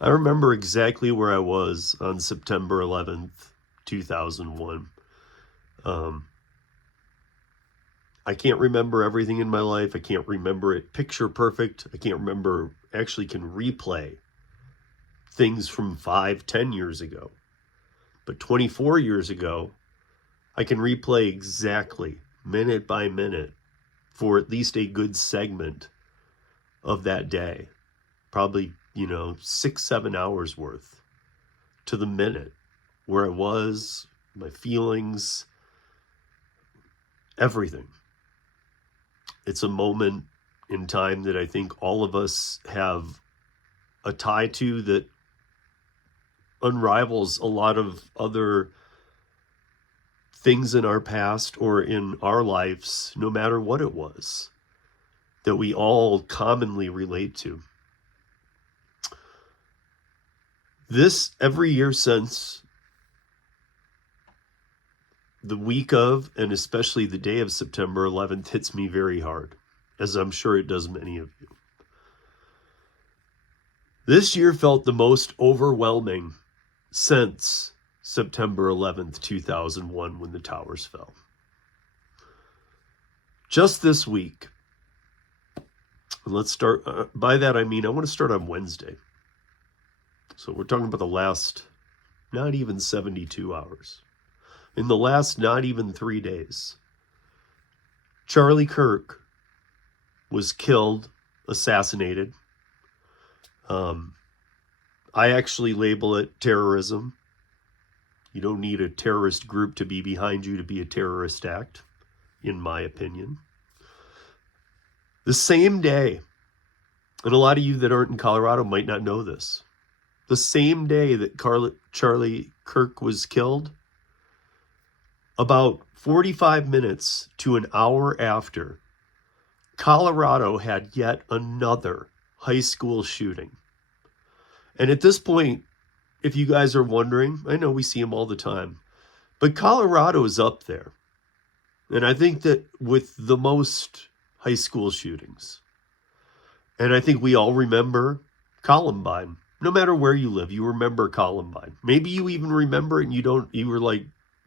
I remember exactly where I was on September 11th, 2001. Um, I can't remember everything in my life. I can't remember it picture perfect. I can't remember, actually can replay things from 5, 10 years ago. But 24 years ago, I can replay exactly, minute by minute, for at least a good segment of that day. Probably, 6, 7 hours worth to the minute, where I was, my feelings, everything. It's a moment in time that I think all of us have a tie to that unrivals a lot of other things in our past or in our lives, no matter what it was, that we all commonly relate to. This, every year since the week of, and especially the day of September 11th, hits me very hard, as I'm sure it does many of you. This year felt the most overwhelming since September 11th, 2001, when the towers fell. Just this week, and let's start, by that I mean I want to start on Wednesday. So we're talking about the last not even 72 hours. In the last not even 3 days, Charlie Kirk was killed, assassinated. I actually label it terrorism. You don't need a terrorist group to be behind you to be a terrorist act, in my opinion. The same day, and a lot of you that aren't in Colorado might not know this, the same day that Charlie Kirk was killed, about 45 minutes to an hour after, Colorado had yet another high school shooting. And at this point, if you guys are wondering, I know we see them all the time, but Colorado is up there. And I think that with the most high school shootings. And I think we all remember Columbine. No matter where you live, you remember Columbine. Maybe you even remember it and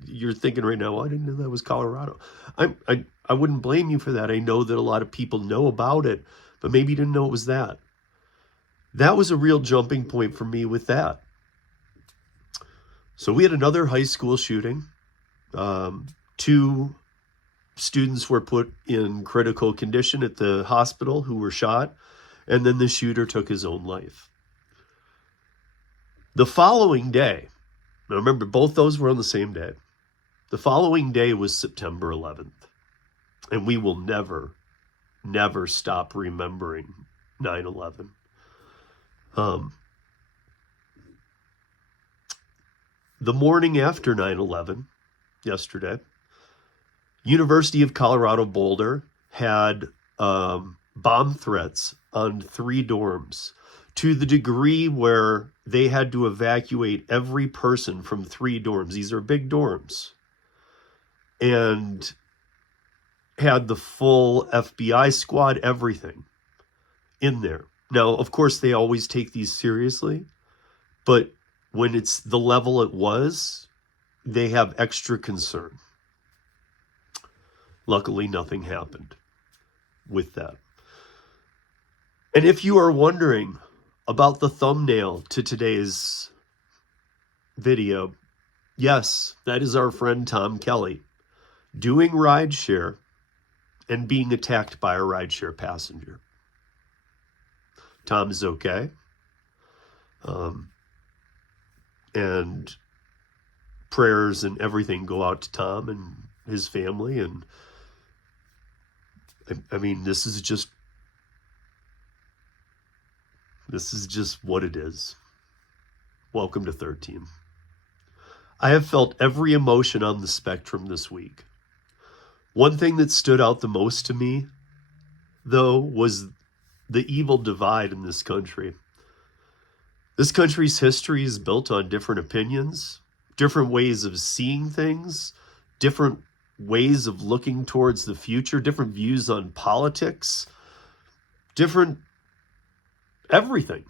you're thinking right now, I didn't know that was Colorado. I wouldn't blame you for that. I know that a lot of people know about it, but maybe you didn't know it was that. That was a real jumping point for me with that. So we had another high school shooting. 2 students were put in critical condition at the hospital who were shot, and then the shooter took his own life. The following day, now remember, both those were on the same day. The following day was September 11th, and we will never, never stop remembering 9/11. The morning after 9/11, yesterday, University of Colorado Boulder had bomb threats on 3 dorms, to the degree where they had to evacuate every person from 3 dorms. These are big dorms. And had the full FBI squad, everything in there. Now, of course, they always take these seriously, but when it's the level it was, they have extra concern. Luckily, nothing happened with that. And if you are wondering about the thumbnail to today's video, yes, that is our friend Tom Kelly doing rideshare and being attacked by a rideshare passenger. Tom is okay. And prayers and everything go out to Tom and his family. And I mean, this is just what it is. Welcome to 13. I have felt every emotion on the spectrum this week. One thing that stood out the most to me, though, was the evil divide in this country. This country's history is built on different opinions, different ways of seeing things, different ways of looking towards the future, different views on politics, different everything.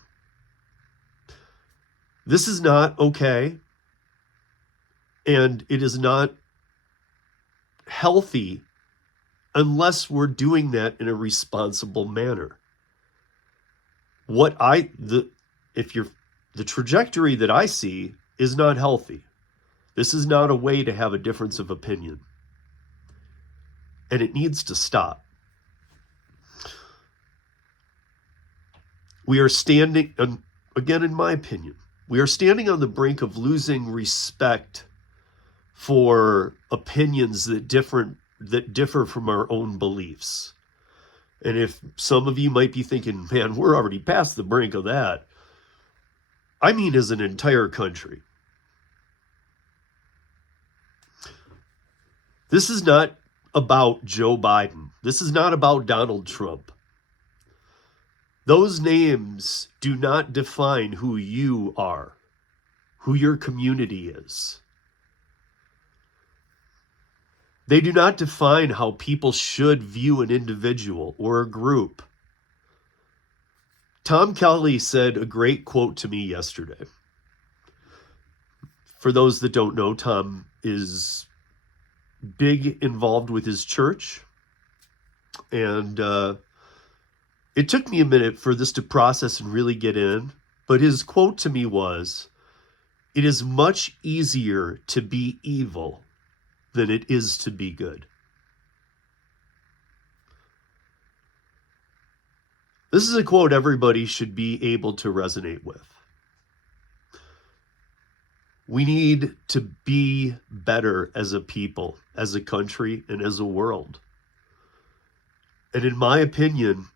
This is not okay, and it is not healthy unless we're doing that in a responsible manner. The trajectory that I see is not healthy. This is not a way to have a difference of opinion. And it needs to stop. We are standing, again, in my opinion, we are standing on the brink of losing respect for opinions that differ from our own beliefs. And if some of you might be thinking, man, we're already past the brink of that. I mean, as an entire country. This is not about Joe Biden. This is not about Donald Trump. Those names do not define who you are, who your community is. They do not define how people should view an individual or a group. Tom Kelly said a great quote to me yesterday. For those that don't know, Tom is big involved with his church. And it took me a minute for this to process and really get in. But his quote to me was, "It is much easier to be evil than it is to be good." This is a quote everybody should be able to resonate with. We need to be better as a people, as a country, and as a world. And in my opinion,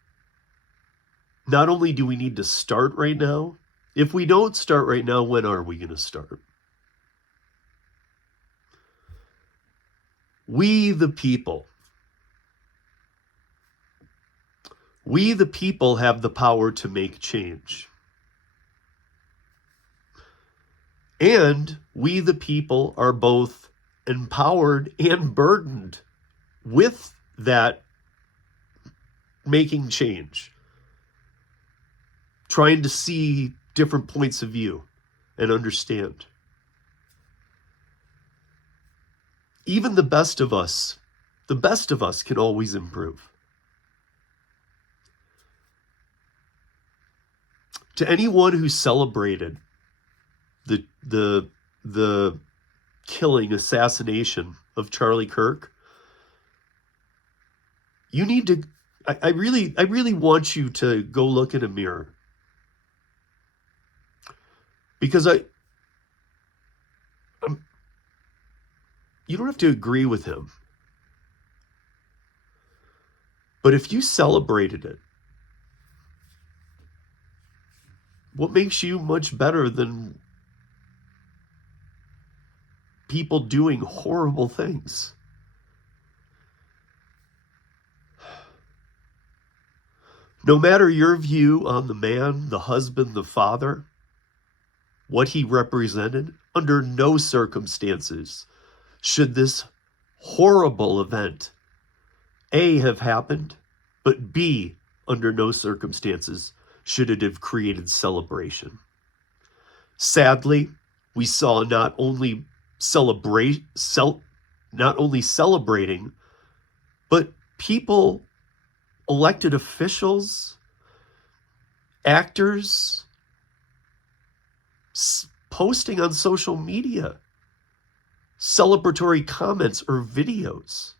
not only do we need to start right now, if we don't start right now, when are we going to start? We the people have the power to make change. And we the people are both empowered and burdened with that making change. Trying to see different points of view and understand. Even the best of us can always improve. To anyone who celebrated the killing, assassination of Charlie Kirk, you need to, I really want you to go look in a mirror. Because you don't have to agree with him. But if you celebrated it, what makes you much better than people doing horrible things? No matter your view on the man, the husband, the father, what he represented, under no circumstances should this horrible event, A, have happened, but B, under no circumstances should it have created celebration. Sadly, we saw not only celebrating, but people, elected officials, actors, posting on social media celebratory comments or videos.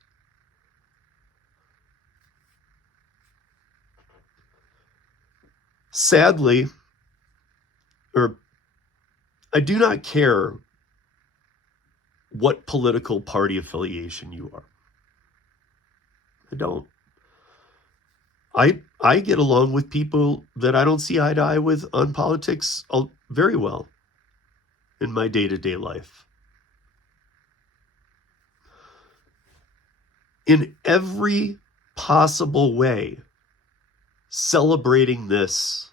Sadly, I do not care what political party affiliation you are. I don't. I get along with people that I don't see eye to eye with on politics very well in my day-to-day life. In every possible way, celebrating this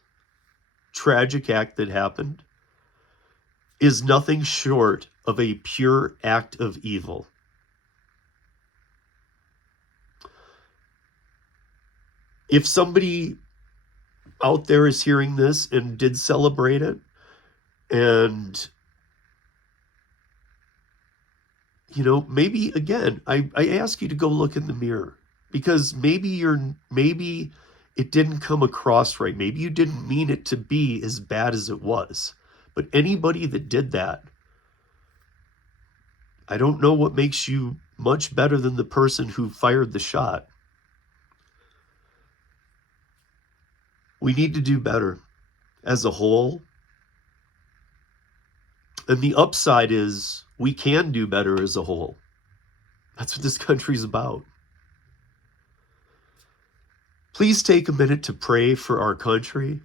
tragic act that happened is nothing short of a pure act of evil. If somebody out there is hearing this and did celebrate it, And, maybe again, I ask you to go look in the mirror, because maybe it didn't come across right. Maybe you didn't mean it to be as bad as it was. But anybody that did that, I don't know what makes you much better than the person who fired the shot. We need to do better as a whole. And the upside is we can do better as a whole. That's what this country's about. Please take a minute to pray for our country,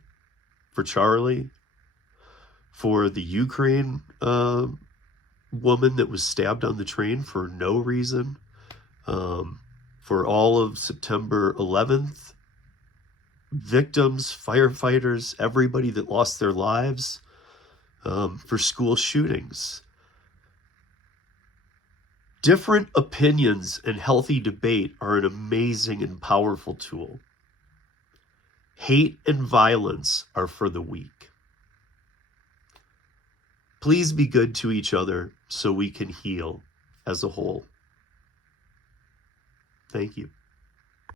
for Charlie, for the Ukraine woman that was stabbed on the train for no reason, for all of September 11th, victims, firefighters, everybody that lost their lives, for school shootings. Different opinions and healthy debate are an amazing and powerful tool. Hate and violence are for the weak. Please be good to each other so we can heal as a whole. Thank you.